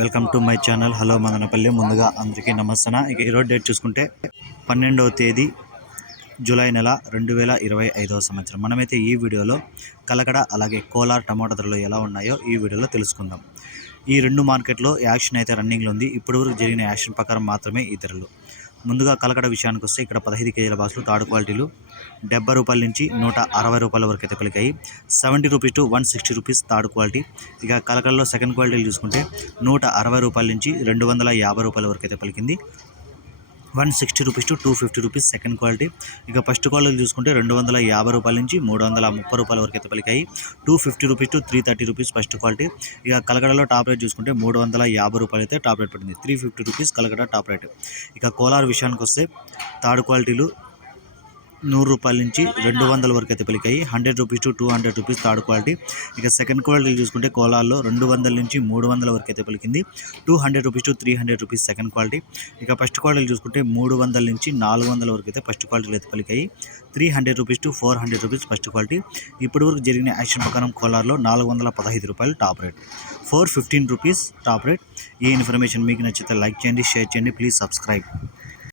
Welcome to my channel. Hello Madanapalle. ముందుగా అందరికీ నమస్తన. ఇక ఈరోజు డేట్ చూసుకుంటే పన్నెండవ తేదీ జూలై నెల రెండు వేల ఇరవై ఐదవ సంవత్సరం. మనమైతే ఈ వీడియోలో కలకడ అలాగే కోలార్ టమాటా ధరలు ఎలా ఉన్నాయో ఈ వీడియోలో తెలుసుకుందాం. ఈ రెండు మార్కెట్లో యాక్షన్ అయితే రన్నింగ్లో ఉంది. ఇప్పటివరకు జరిగిన యాక్షన్ ప్రకారం మాత్రమే ఈ ధరలు. ముందుగా కలకడ విషయానికి వస్తే ఇక్కడ పదహైదు కేజీల బాసులు తాడు క్వాలిటీలు డెబ్బై రూపాయల నుంచి నూట అరవై రూపాయల వరకు అయితే పలికాయి seventy rupees to one sixty rupees third quality. ఇక కలకడలో సెకండ్ క్వాలిటీలు చూసుకుంటే నూట అరవై రూపాయల నుంచి రెండు వందల యాభై రూపాయల వరకు అయితే పలికింది. One sixty rupees to two fifty rupees second quality. ఇక ఫస్ట్ క్వాలిటీ చూసుకుంటే రెండు వందల యాభై రూపాయల నుంచి మూడు వందల ముప్పై రూపాయల వరకు అయితే పలికాయి. Two fifty rupees to three thirty rupees first quality. ఇక కలకడలో టాప్ రేట్ చూసుకుంటే మూడు వందల యాభై రూపాయలు అయితే టాప్ రేట్ పడింది. Three fifty rupees Kalakada top rate. ఇక కోలార్ విషయానికి వస్తే థర్డ్ క్వాలిటీలు నూరు రూపాయల నుంచి రెండు వందల వరకు అయితే పలికాయి hundred rupees to two hundred rupees third quality. ఇక సెకండ్ క్వాలిటీ చూసుకుంటే కోలార్లో రెండు వందల నుంచి మూడు వందల వరకు అయితే పలికింది two hundred rupees to three hundred rupees second quality. ఇక ఫస్ట్ క్వాలిటీ చూసుకుంటే మూడు వందల నుంచి నాలుగు వందల వరకు అయితే ఫస్ట్ క్వాలిటీలు అయితే పలికాయి three hundred rupees to four hundred rupees first quality. ఇప్పటి వరకు జరిగిన యాక్షన్ ప్రకారం కోలార్లో నాలుగు వందల పదహైదు రూపాయలు top rate. Four fifteen rupees top rate. ఈ ఇన్ఫర్మేషన్ మీకు నచ్చితే లైక్ చేయండి షేర్ చేయండి. Please subscribe.